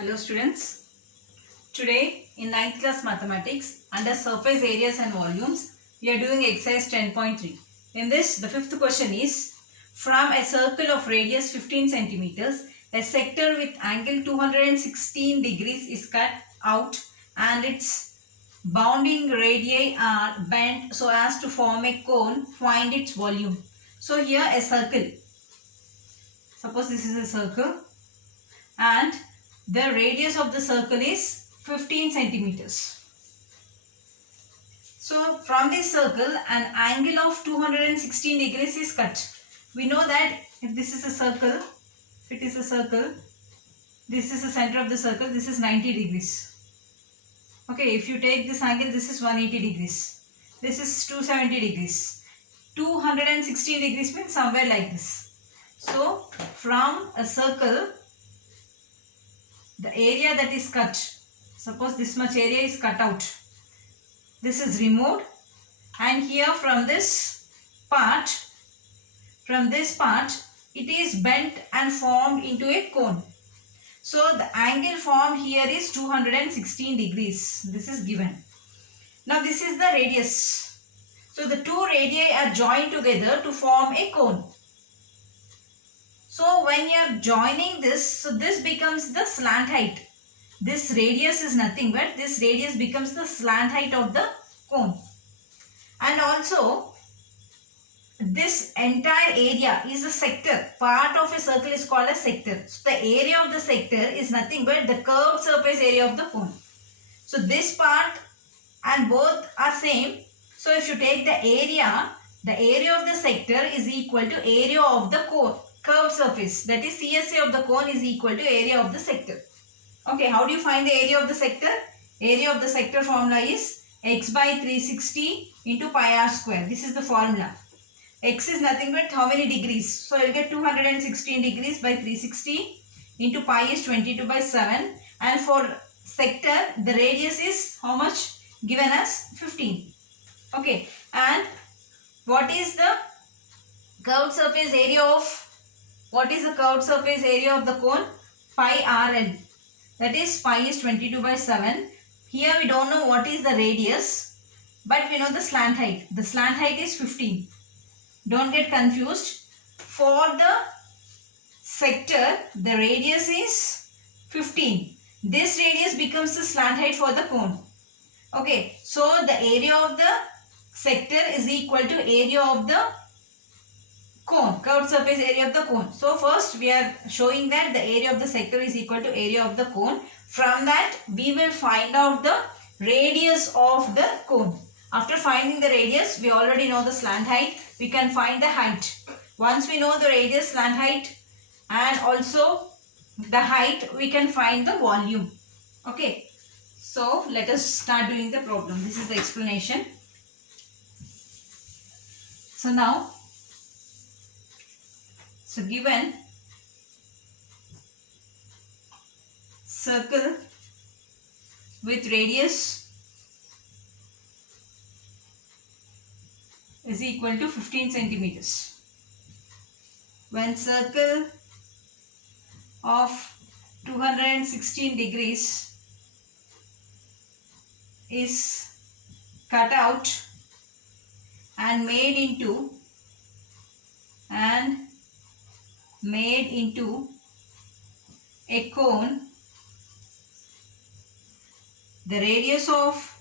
Hello students. Today in 9th class mathematics under surface areas and volumes we are doing exercise 10.3. In this the fifth question is from a circle of radius 15 centimeters a sector with angle 216 degrees is cut out and its bounding radii are bent so as to form a cone. Find its volume. So here a circle. Suppose this is a circle and the radius of the circle is 15 centimeters. So from this circle an angle of 216 degrees is cut. We know that if this is a circle, this is the center of the circle, this is 90 degrees. Okay, if you take this angle, this is 180 degrees. This is 270 degrees. 216 degrees means somewhere like this. So from a circle, the area that is cut, suppose this much area is cut out, this is removed, and here from this part it is bent and formed into a cone. So the angle formed here is 216 degrees. This is given. Now this is the radius. So the two radii are joined together to form a cone. So when you are joining this, so this becomes the slant height. This radius is nothing but this radius becomes the slant height of the cone. And also this entire area is a sector. Part of a circle is called a sector. So the area of the sector is nothing but the curved surface area of the cone. So this part and both are same. So if you take the area of the sector is equal to area of the cone. Curved surface, that is CSA of the cone is equal to area of the sector. Okay, how do you find the area of the sector? Area of the sector formula is x by 360 into pi r square. This is the formula. X is nothing but how many degrees? So you will get 216 degrees by 360 into pi is 22 by 7. And for sector, the radius is how much? Given as 15. Okay, and what is the curved surface area of the cone? Pi RL. That is pi is 22 by 7. Here we don't know what is the radius, but we know the slant height. The slant height is 15. Don't get confused. For the sector, the radius is 15. This radius becomes the slant height for the cone. Okay, so the area of the sector is equal to area of the cone, curved surface area of the cone. So first we are showing that the area of the sector is equal to area of the cone. From that we will find out the radius of the cone. After finding the radius, we already know the slant height. We can find the height. Once we know the radius, slant height and also the height, we can find the volume. Okay. So let us start doing the problem. This is the explanation. So now, so given circle with radius is equal to 15 centimeters. When circle of 216 degrees is cut out and made into a cone, the radius of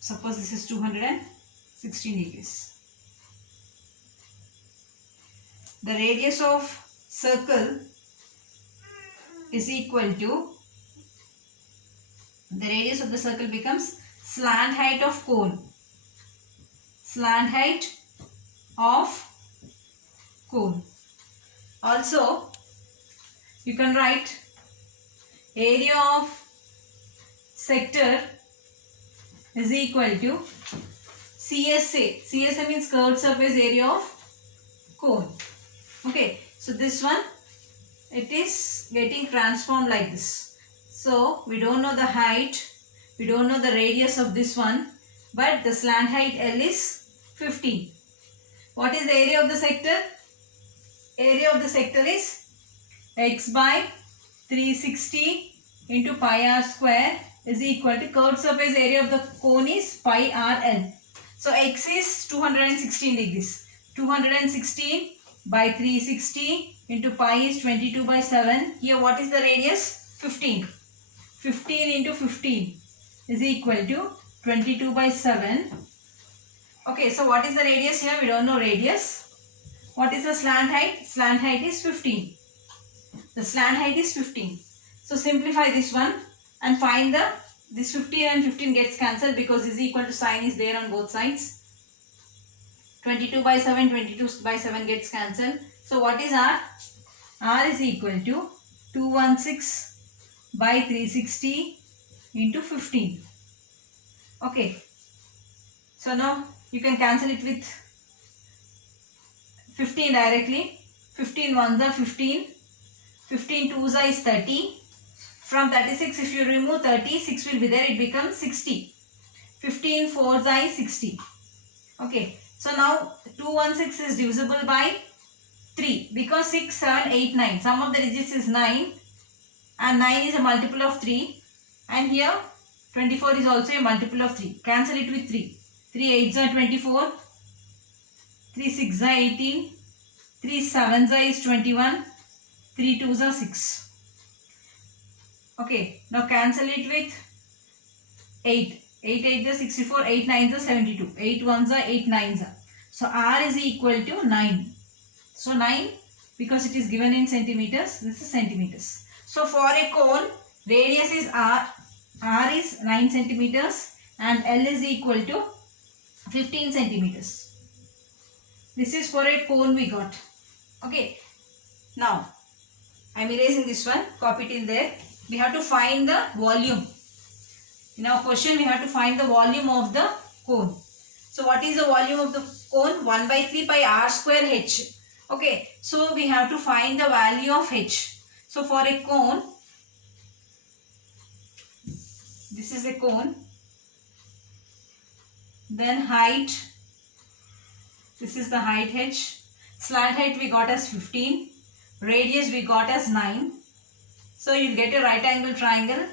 suppose this is 216 degrees. The radius of circle is equal to, the radius of the circle becomes slant height of cone. Slant height of cone. Also, you can write area of sector is equal to CSA. CSA means curved surface area of cone. Okay, so this one, it is getting transformed like this. So we don't know the height, we don't know the radius of this one, but the slant height L is 15. What is the area of the sector? area of the sector is x by 360 into pi r square is equal to curved surface area of the cone is pi r l. So x is 216 degrees. 216 by 360 into pi is 22 by 7. Here what is the radius? 15. 15 into 15 is equal to 22 by 7. Okay, so what is the radius here? We don't know radius. What is the slant height? Slant height is 15. The slant height is 15. So simplify this one and find this 15 and 15 gets cancelled because is equal to sign is there on both sides. 22 by 7, 22 by 7 gets cancelled. So what is R? R is equal to 216 by 360 into 15. Okay. So now you can cancel it with 15 directly. 15 ones are 15. 15 twos are is 30. From 36 if you remove 30, 6 will be there. It becomes 60. 15 fours are is 60. Okay. So now 216 is divisible by 3 because 6, 7, 8, 9. Sum of the digits is 9 and 9 is a multiple of 3 and here 24 is also a multiple of 3. Cancel it with 3. 3 8s are 24. 3 6s are 18. 3 7s are is 21. 3 2s are 6. Okay. Now cancel it with 8. 8 8 is 64. 8 9s are 72. 8 1s are 8 9s are. So R is equal to 9. So 9 because it is given in centimeters. This is centimeters. So for a cone, radius is R. R is 9 centimeters and L is equal to 15 centimeters. This is for a cone we got. Okay. Now, I am erasing this one. Copy till there. We have to find the volume. In our question, we have to find the volume of the cone. So, what is the volume of the cone? 1 by 3 pi r square h. Okay. So, we have to find the value of h. So, for a cone, this is a cone. Then height, this is the height h. Slant height we got as 15. Radius we got as 9. So you get a right angle triangle.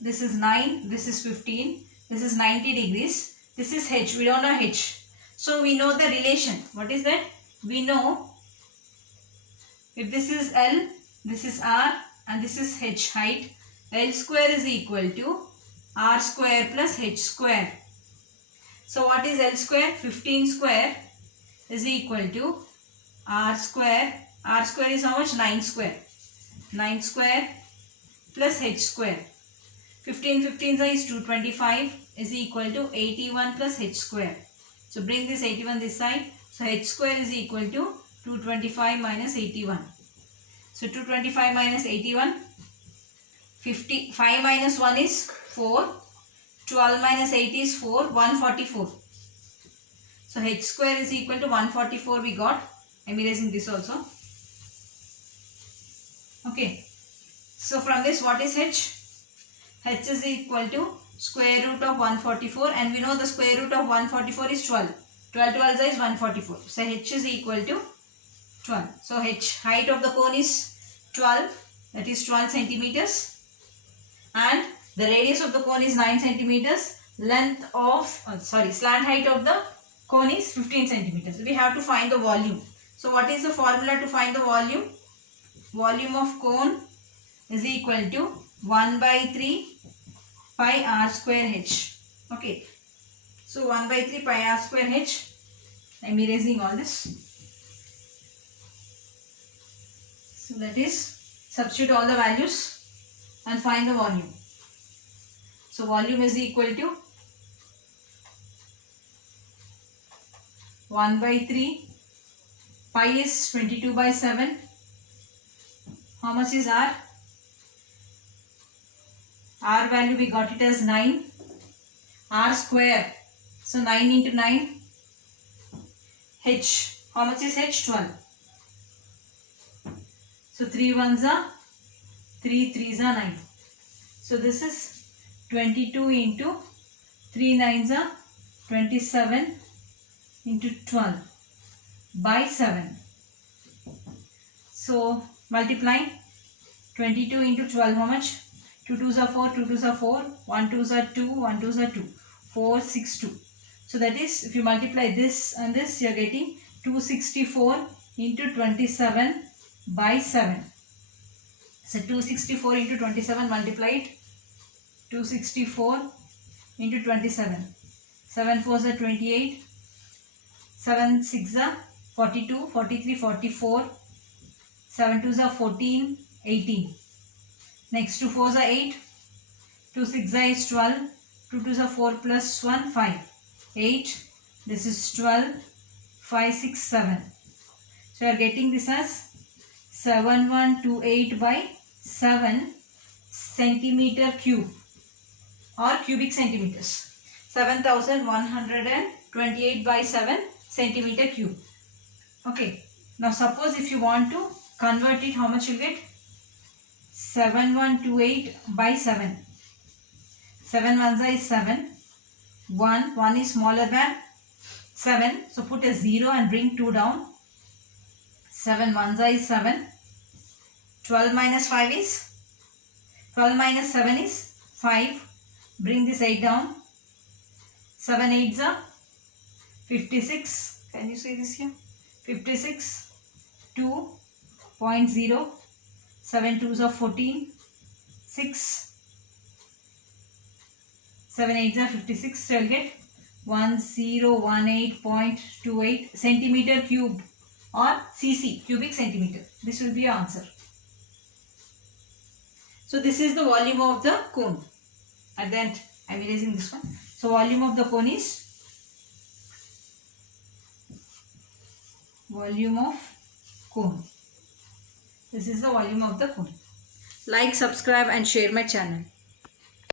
This is 9, this is 15, this is 90 degrees. This is h, we don't know h. So we know the relation. What is that? We know if this is L, this is R and this is h height. L square is equal to R square plus h square. So what is L square? 15 square is equal to R square. R square is how much? 9 square. 9 square plus h square. 15 15 is 225 is equal to 81 plus h square. So bring this 81 this side. So h square is equal to 225 minus 81. So 225 minus 81. 5 minus 1 is 4. 12 minus 8 is 4. 144. So h square is equal to 144 we got. I am erasing this also. Okay. So from this what is h? H is equal to square root of 144 and we know the square root of 144 is 12. 12 12 is 144. So h is equal to 12. So h height of the cone is 12, that is 12 centimeters and the radius of the cone is 9 centimeters. Length of slant height of the cone is 15 centimeters. We have to find the volume. So what is the formula to find the volume? Volume of cone is equal to 1 by 3 pi r square h. Okay. So 1 by 3 pi r square h. I am erasing all this. So that is, substitute all the values and find the volume. So volume is equal to 1 by 3. Pi is 22 by 7. How much is r? R value we got it as 9. R square. So 9 into 9. H. How much is h? 12. So 3 ones are 3 3s are 9. So this is 22 into 3 9s are 27 into 12 by 7. So multiply 22 into 12, how much? 2 2s are 4, 2 2s are 4, 1 2s are 2, 1 2s are 2, 4 6 2. So that is, if you multiply this and this, you are getting 264 into 27 by 7. So 264 into 27 multiplied, 264 into 27. 7 4s are 28, 7 6 are 42, 43, 44, 7 2s are 14, 18. Next 2 4s are 8, 2 6 is 12, 2 2s are 4 plus 1, 5, 8, this is 12, 5 6 7. So you are getting this as 7128 by 7 centimeter cube or cubic centimeters. 7128 by 7 centimeter cube. Okay. Now suppose if you want to convert it, how much you get? 7128 by 7. 7 ones is 7. 1 is smaller than 7. So put a 0 and bring 2 down. 7 ones is 7. 12 minus 5 is? 12 minus 7 is 5. Bring this 8 down. 7 8s are 56. Can you see this here? 56. 2.0. 7 2s are 14. 6. 7 8s are 56. So you'll get 1018.28 centimeter cube or cc, cubic centimeter. This will be your answer. So this is the volume of the cone. At the end, I am erasing this one. So volume of the cone is volume of cone. This is the volume of the cone. Like, subscribe and share my channel.